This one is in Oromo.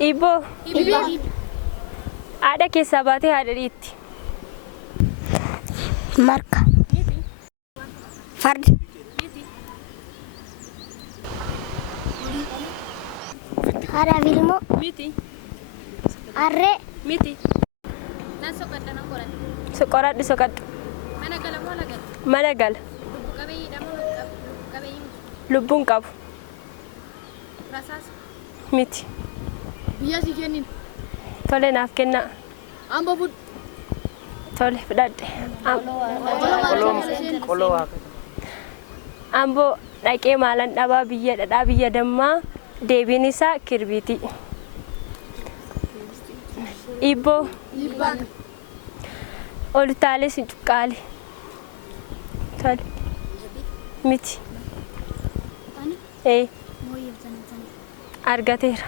Ibo. Ada keessa baatee haadha dhiitti. Marka. Farda. Ada vilmo. Miti. Arre. Miti. Nan soqadha nan qoradha. Soqoradhu soqadhu. Mana gala moo laga? Mana gala. Lubbu qabeeyyiidha moo lubbu qabeeyyi miti? Lubbuun qabu. Rasaasa. Miti. Biyya si kennin. Tole naaf kennaa. Amboo fudhu. Tole fudhadhe. Amboo dhaqee maalan dhabaa biyya dhadhaa biyya dammaa deebiin isaa kirbiiti. Ibboo. Olutaalee si cuqqaale. Tole. Miti. Argateera.